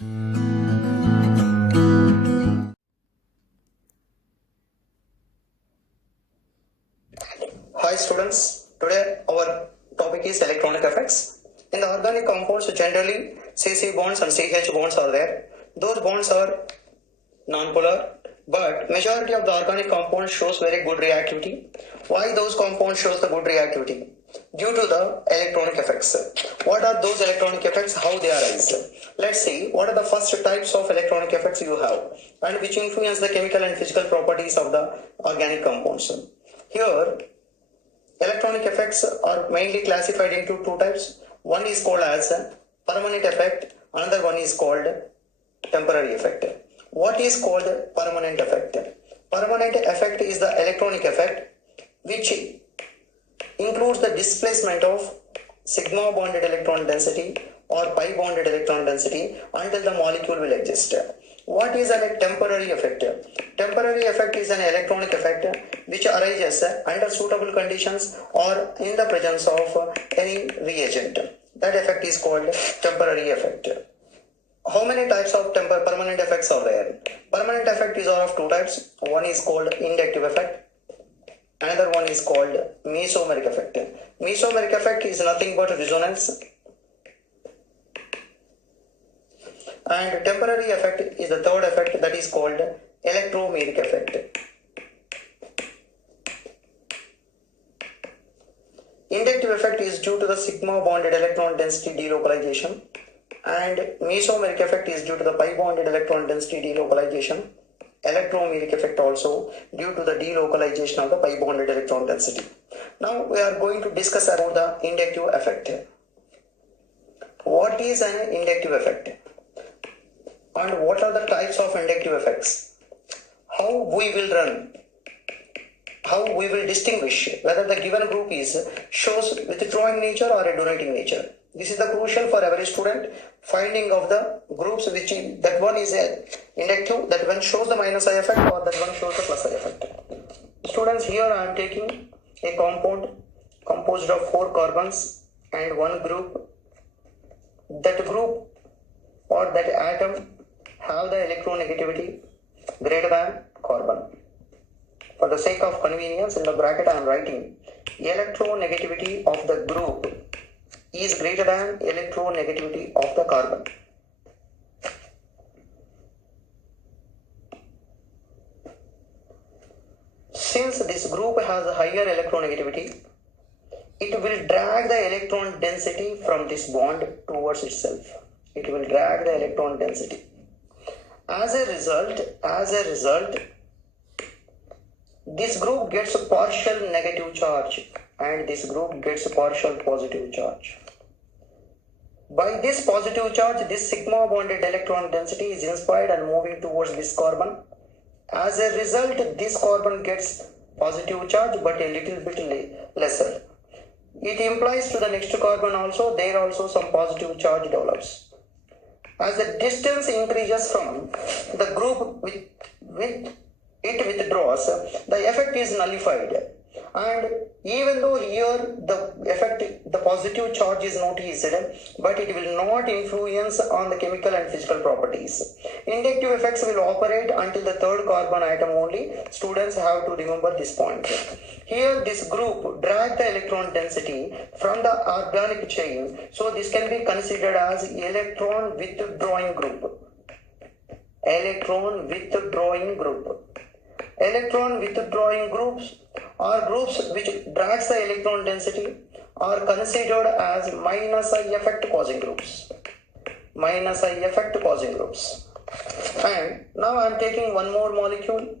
Hi students, today our topic is electronic effects. In the organic compounds, generally CC bonds and CH bonds are there. Those bonds are non-polar, but majority of the organic compounds shows very good reactivity. Why those compounds shows the good reactivity? Due to the electronic effects. What are those electronic effects? How they arise? Let's see what are the first types of electronic effects you have and which influence the chemical and physical properties of the organic compounds. Here, electronic effects are mainly classified into two types. One is called as permanent effect, another one is called temporary effect. What is called permanent effect? Permanent effect is the electronic effect which includes the displacement of sigma bonded electron density or pi bonded electron density until the molecule will exist. What is a temporary effect? Temporary effect is an electronic effect which arises under suitable conditions or in the presence of any reagent. That effect is called temporary effect. How many types of permanent effects are there? Permanent effect is of two types. One is called inductive effect. Another one is called mesomeric effect. Mesomeric effect is nothing but resonance. And temporary effect is the third effect, that is called electromeric effect. Inductive effect is due to the sigma bonded electron density delocalization, and mesomeric effect is due to the pi bonded electron density delocalization. Electromeric effect also due to the delocalization of the pi bonded electron density. Now we are going to discuss about the inductive effect. What is an inductive effect? And what are the types of inductive effects? How we will distinguish whether the given group shows withdrawing nature or a donating nature. This is the crucial for every student, finding of the groups which that one is a inductive, that one shows the minus I effect or that one shows the plus I effect. Students, here I am taking a compound composed of 4 carbons and one group. That group or that atom have the electronegativity greater than carbon. For the sake of convenience, in the bracket I am writing electronegativity of the group is greater than electronegativity of the carbon. Since this group has a higher electronegativity, it will drag the electron density from this bond towards itself. It will drag the electron density. As a result, this group gets a partial negative charge and this group gets a partial positive charge. By this positive charge, this sigma bonded electron density is inspired and moving towards this carbon. As a result, this carbon gets positive charge but a little bit lesser. It implies to the next carbon also, there also some positive charge develops. As the distance increases from the group with it withdraws, the effect is nullified. And even though here the positive charge is noticed, but it will not influence on the chemical and physical properties. Inductive effects will operate until the third carbon atom only. Students have to remember this point. Here this group drag the electron density from the organic chain, so this can be considered as electron withdrawing group. Electron withdrawing group. Electron withdrawing groups or groups which drags the electron density are considered as minus I effect causing groups. Minus I effect causing groups. And now I am taking one more molecule.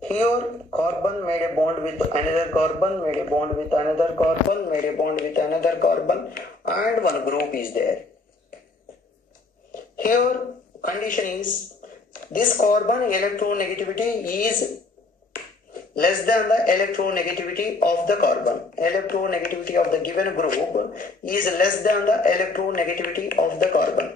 Here carbon made a bond with another carbon, made a bond with another carbon, made a bond with another carbon, and one group is there. Here condition is this carbon electronegativity is less than the electronegativity of the carbon. Electronegativity of the given group is less than the electronegativity of the carbon.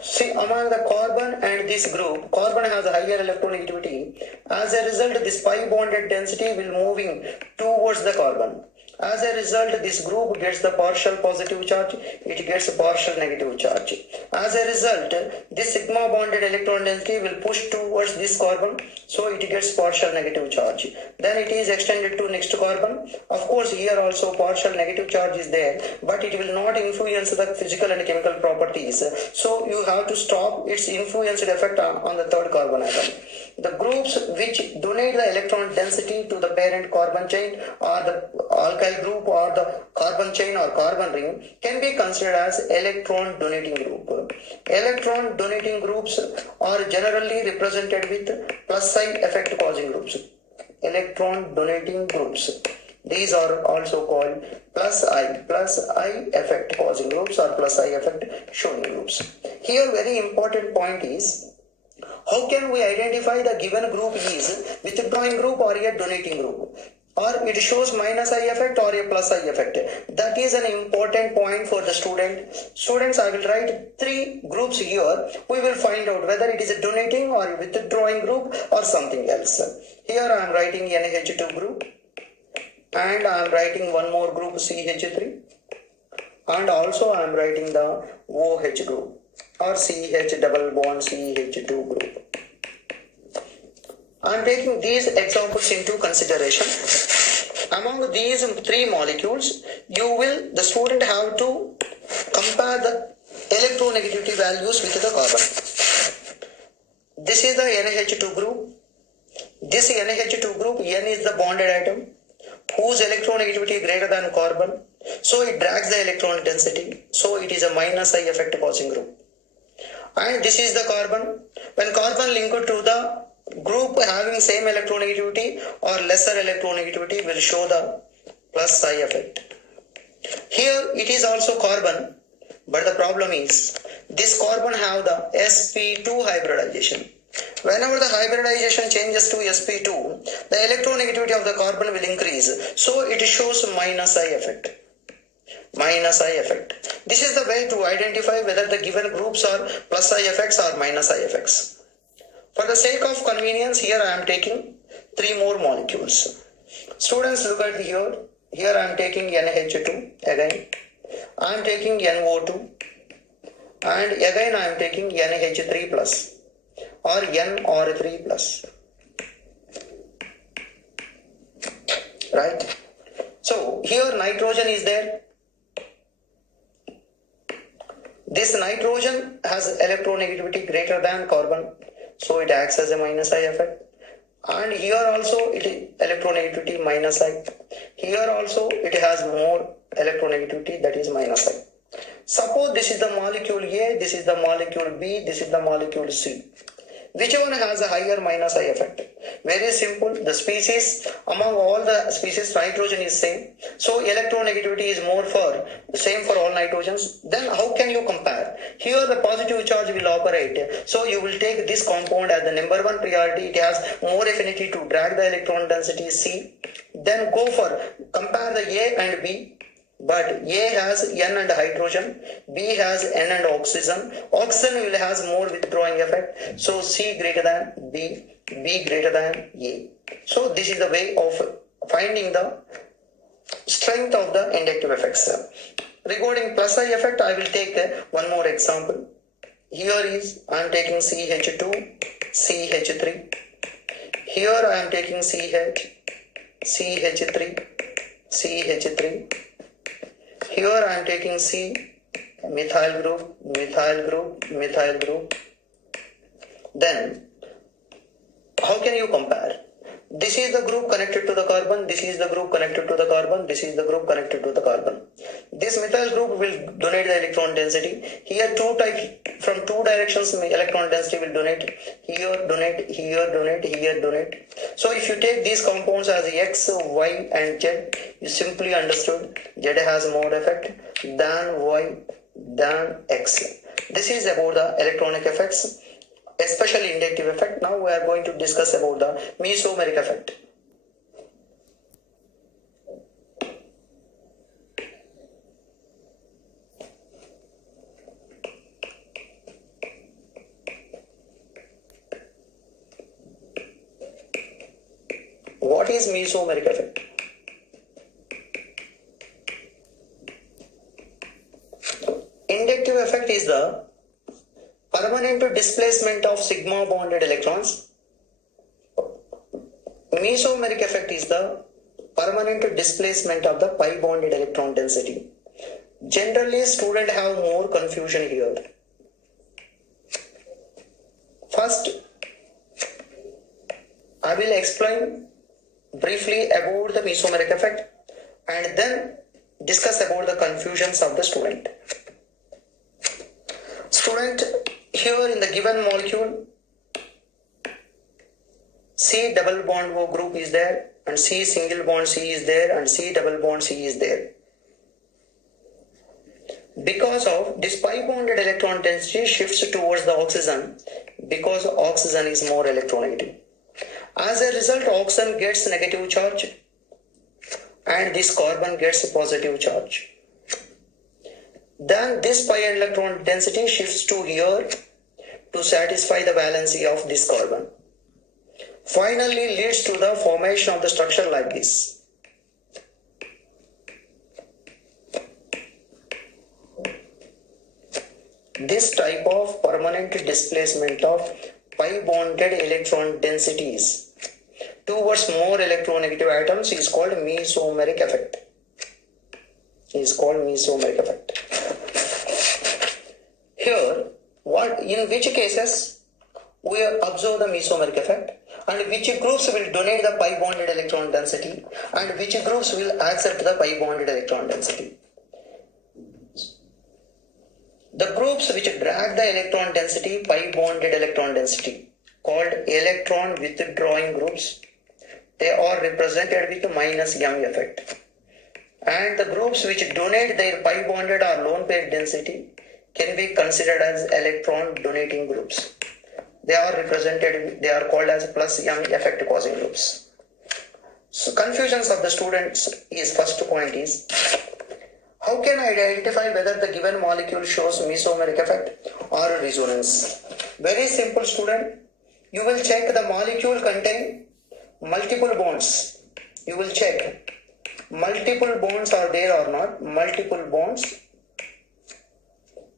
See, among the carbon and this group, carbon has a higher electronegativity. As a result, this pi bonded density will moving towards the carbon. As a result, this group gets the partial positive charge, it gets a partial negative charge. As a result, this sigma bonded electron density will push towards this carbon, so it gets partial negative charge. Then it is extended to next carbon. Of course, here also partial negative charge is there, but it will not influence the physical and chemical properties. So you have to stop its influenced effect on the third carbon atom. The groups which donate the electron density to the parent carbon chain or the alkyl group or the carbon chain or carbon ring can be considered as electron donating group. Electron donating groups are generally represented with plus I effect causing groups. Electron donating groups. These are also called plus I effect causing groups or plus I effect showing groups. Here very important point is, how can we identify the given group is withdrawing group or a donating group? Or it shows minus I effect or a plus I effect. That is an important point for the student. Students, I will write 3 groups here. We will find out whether it is a donating or a withdrawing group or something else. Here I am writing NH2 group. And I am writing one more group CH3. And also I am writing the OH group or CH double bond CH2 group. I am taking these examples into consideration. Among these 3 molecules, the student have to compare the electronegativity values with the carbon. This is the NH2 group. This NH2 group, N is the bonded atom whose electronegativity greater than carbon. So it drags the electron density. So it is a minus I effect causing group. And this is the carbon. When carbon linked to the group having same electronegativity or lesser electronegativity will show the plus I effect. Here it is also carbon, but the problem is this carbon have the sp2 hybridization. Whenever the hybridization changes to sp2, the electronegativity of the carbon will increase. So it shows minus I effect. Minus I effect. This is the way to identify whether the given groups are plus I effects or minus I effects. For the sake of convenience, here I am taking 3 more molecules. Students, look at here. Here I am taking NH2 again. I am taking NO2 and again I am taking NH3 plus or NR3 plus. Right? So here nitrogen is there. This nitrogen has electronegativity greater than carbon, so it acts as a minus I effect. And here also it is electronegativity minus I. Here also it has more electronegativity, that is minus I. Suppose this is the molecule A, this is the molecule B, this is the molecule C. Which one has a higher minus I effect? Very simple. The species, among all the species, nitrogen is same. So electronegativity is more for same for all nitrogens. Then how can you compare? Here the positive charge will operate. So you will take this compound as the number 1 priority. It has more affinity to drag the electron density C. Then go for compare the A and B. But A has N and hydrogen, B has N and oxygen. Oxygen will has more withdrawing effect. So C greater than B, B greater than A. So this is the way of finding the strength of the inductive effects. Regarding plus I effect, I will take one more example. Here is I am taking CH2, CH3. Here I am taking CH, CH3, CH3. Here I am taking C, methyl group, methyl group, methyl group. Then, how can you compare? This is the group connected to the carbon, this is the group connected to the carbon, this is the group connected to the carbon. This methyl group will donate the electron density. Here from 2 directions electron density will donate. Here donate, here donate, here donate. So if you take these compounds as X, Y and Z, you simply understood Z has more effect than Y than X. This is about the electronic effects, especially inductive effect. Now we are going to discuss about the mesomeric effect. What is mesomeric effect? Inductive effect is the permanent displacement of sigma bonded electrons. Mesomeric effect is the permanent displacement of the pi bonded electron density. Generally, students have more confusion here. First, I will explain briefly about the mesomeric effect and then discuss about the confusions of the student. Student, here in the given molecule, C double bond O group is there, and C single bond C is there, and C double bond C is there. Because of this pi bonded electron density shifts towards the oxygen, because oxygen is more electronegative. As a result, oxygen gets negative charge and this carbon gets positive charge. Then this pi electron density shifts to here to satisfy the valency of this carbon. Finally leads to the formation of the structure like this. This type of permanent displacement of pi bonded electron densities towards more electronegative atoms is called mesomeric effect. Here, in which cases we observe the mesomeric effect, and which groups will donate the pi bonded electron density and which groups will accept the pi bonded electron density. The groups which drag the electron density, pi bonded electron density, called electron withdrawing groups, they are represented with minus M effect. And the groups which donate their pi bonded or lone pair density can be considered as electron donating groups. They are called as plus M effect causing groups. So confusions of the students is first point is, how can I identify whether the given molecule shows mesomeric effect or resonance? Very simple, student. You will check the molecule contain multiple bonds. You will check multiple bonds are there or not. Multiple bonds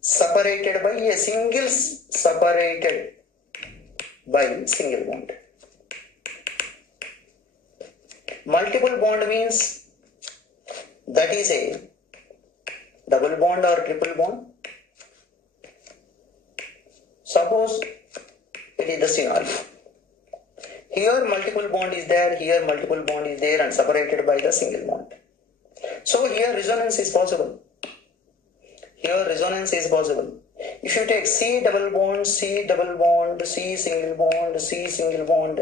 separated by a single bond. Multiple bond means that is a double bond or triple bond. Suppose it is the scenario. Here multiple bond is there, here multiple bond is there and separated by the single bond. So here resonance is possible. If you take C double bond, C double bond, C single bond, C single bond,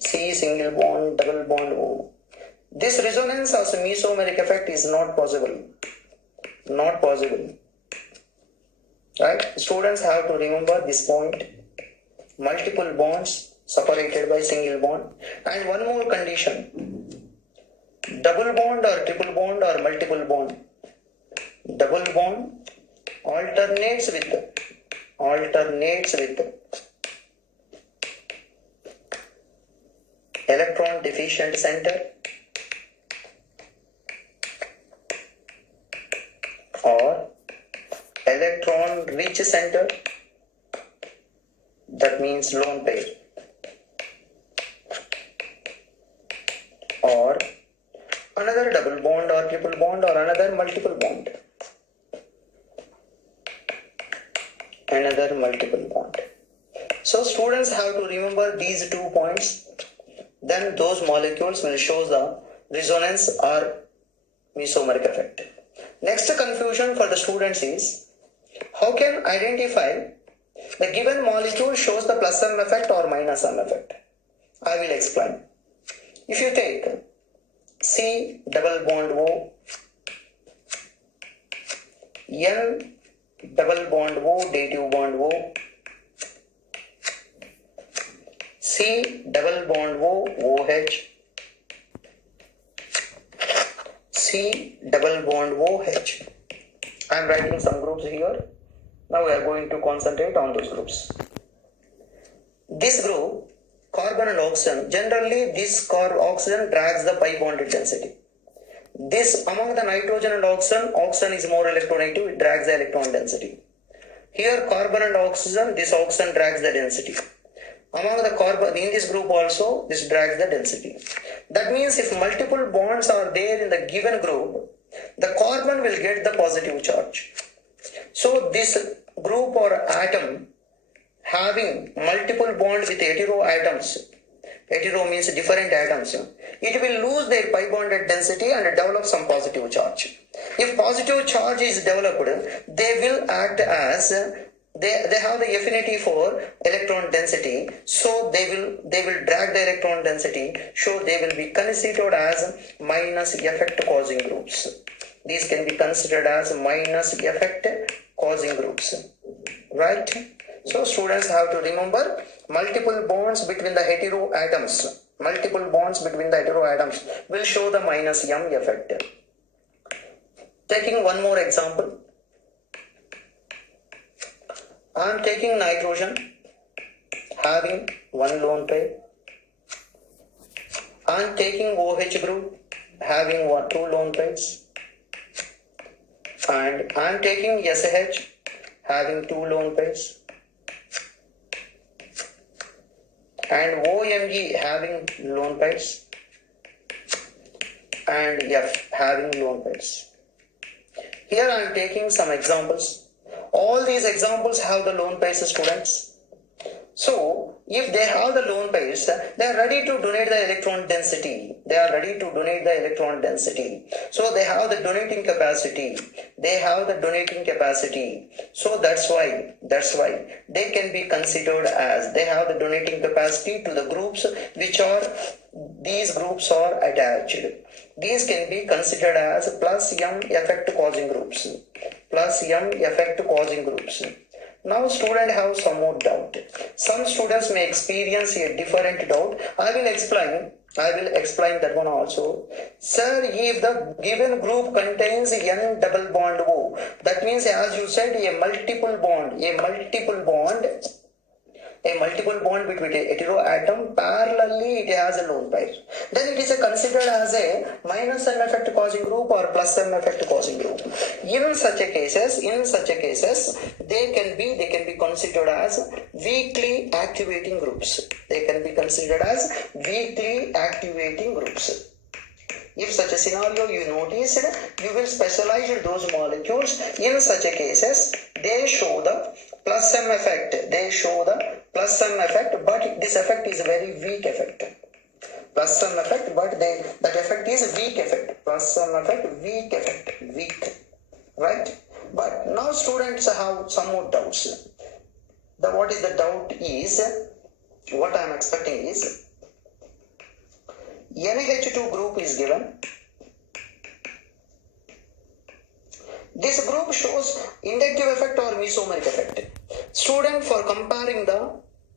C single bond, double bond O. This resonance as a mesomeric effect is not possible. Right? Students have to remember this point. Multiple bonds separated by single bond. And one more condition. Double bond or triple bond or multiple bond. Double bond alternates with electron deficient center or electron rich center, that means lone pair, or another double bond or triple bond or another multiple bond. So students have to remember these 2 points. Then those molecules will show the resonance or mesomeric effect. Next confusion for the students is, how can identify the given molecule shows the plus M effect or minus M effect? I will explain. If you take C double bond O, N double bond O, dative bond O, C double bond O, OH, C double bond OH. I am writing some groups here. Now we are going to concentrate on those groups. This group, carbon and oxygen, generally this oxygen drags the pi bonded density. This among the nitrogen and oxygen is more electronegative, it drags the electron density. Here carbon and oxygen, this oxygen drags the density. Among the carbon, in this group also, this drags the density. That means if multiple bonds are there in the given group, the carbon will get the positive charge. So this group or atom having multiple bond with hetero atoms, hetero means different atoms, it will lose their pi bonded density and develop some positive charge. If positive charge is developed, they will act as they have the affinity for electron density, so they will drag the electron density, so they will be considered as minus effect causing groups. These can be considered as minus effect causing groups, right? So students have to remember multiple bonds between the hetero atoms. Multiple bonds between the hetero atoms will show the minus M effect. Taking one more example. I am taking nitrogen having one lone pair. I am taking OH group having two lone pairs. And I am taking SH having two lone pairs. And OMG having lone pairs. And F having lone pairs. Here I am taking some examples. All these examples have the lone pairs, students. So, if they have the lone pairs, they are ready to donate the electron density. They are ready to donate the electron density. So, they have the donating capacity. They have the donating capacity. So, that's why they can be considered as they have the donating capacity to the groups which are, these groups are attached. These can be considered as plus M effect causing groups. Plus M effect causing groups. Now students have some more doubt. Some students may experience a different doubt. I will explain that one also. Sir, if the given group contains N double bond O, that means as you said a multiple bond between a hetero atom, parallelly it has a lone pair. Then it is considered as a minus M effect causing group or plus M effect causing group. In such a cases, they can be considered as weakly activating groups. They can be considered as weakly activating groups. If such a scenario you noticed, you will specialize those molecules. In such a cases, they show the plus M effect. But this effect is a very weak effect. Plus M effect, but that effect is weak effect. Plus M effect, weak. Right? But now students have some more doubts. What is the doubt is, what I am expecting is, NH2 group is given. This group shows inductive effect or mesomeric effect. Student, for comparing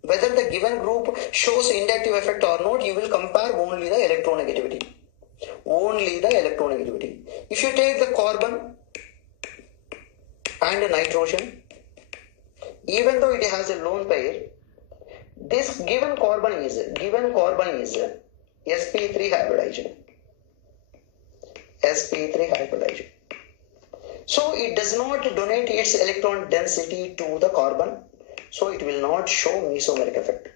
whether the given group shows inductive effect or not, you will compare only the electronegativity. If you take the carbon and nitrogen, even though it has a lone pair, this given carbon is sp3 hybridized. So it does not donate its electron density to the carbon, so it will not show mesomeric effect.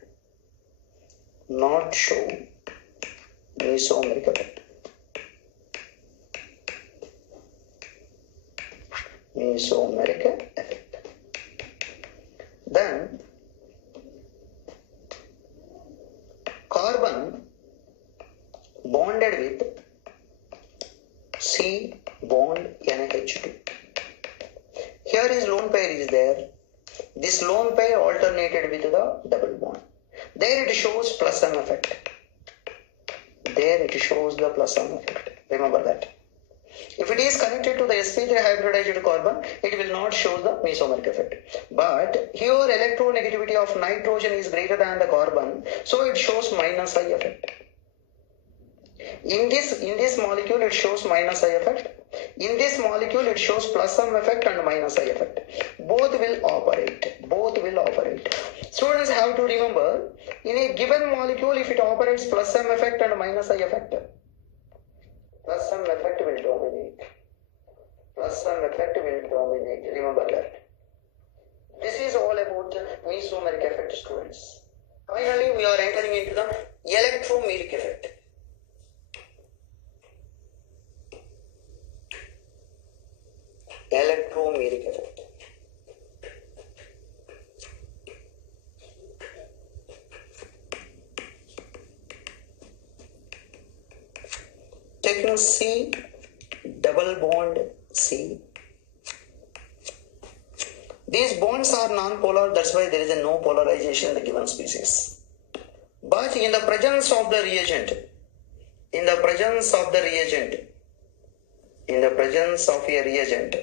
Then carbon bonded with C bond NH2. Here is lone pair is there. This lone pair alternated with the double bond. There it shows plus M effect. Remember that. If it is connected to the sp3 hybridized carbon, it will not show the mesomeric effect. But here electronegativity of nitrogen is greater than the carbon, so it shows minus I effect. In this molecule it shows minus I effect. In this molecule it shows plus M effect and minus I effect. Both will operate. Students have to remember, in a given molecule if it operates plus M effect and minus I effect, Plus some effect will dominate. Plus some effect will dominate. Remember that. This is all about the mesomeric effect, students. Finally, we are entering into the electromeric effect. Electromeric effect. Taking C, double bond C. These bonds are non-polar, that's why there is a no polarization in the given species. But in the presence of the reagent, in the presence of a reagent,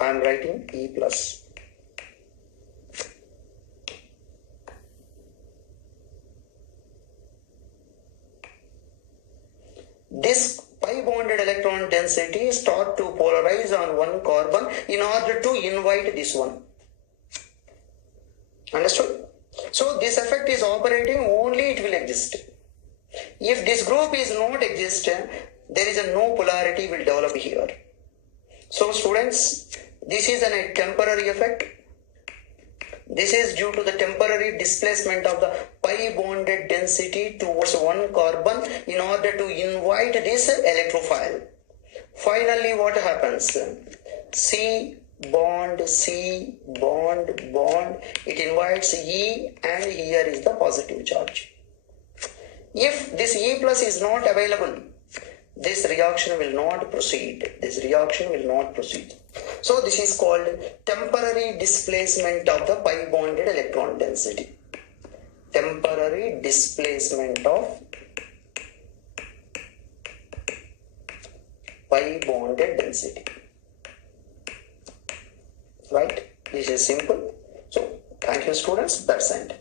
I am writing E plus. This pi bonded electron density start to polarize on one carbon in order to invite this one. Understood? So this effect is operating, only it will exist. If this group is not exist, there is a no polarity will develop here. So students, this is a temporary effect. This is due to the temporary displacement of the pi bonded density towards one carbon in order to invite this electrophile. Finally, what happens? C bond, it invites E, and here is the positive charge. If this E plus is not available, this reaction will not proceed. So this is called temporary displacement of the pi bonded electron density. Temporary displacement of pi bonded density. Right? This is simple. So thank you students. That's it.